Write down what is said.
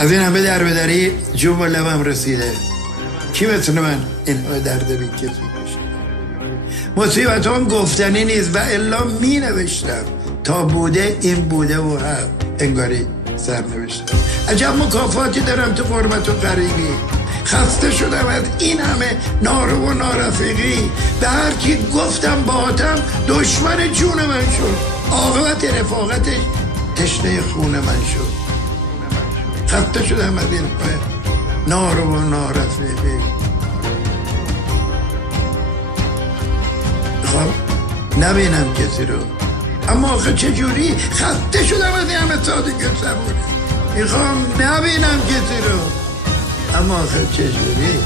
از این همه در بدری جون با لبم رسیده. کی مثل من این همه درد بی کسی کشیده؟ مصیبتان گفتنی نیست و الا می نوشتم تا بوده این بوده و هم انگاری سر نوشتم. عجب مکافاتی دارم تو غربت و غریبی. خسته شدم از این همه نارو و نارفیقی. به هر کی گفتم باهاتم دشمن جون من شد. عاقبت رفاقتش تشنه خون من شد. خسته شدم از این نارو و نارفیقی. خب نبینم کسی رو، اما آخه چجوری؟ خسته شدم از این همه سادگی و صبوری. میخوام نبینم کسی رو، اما آخه چجوری؟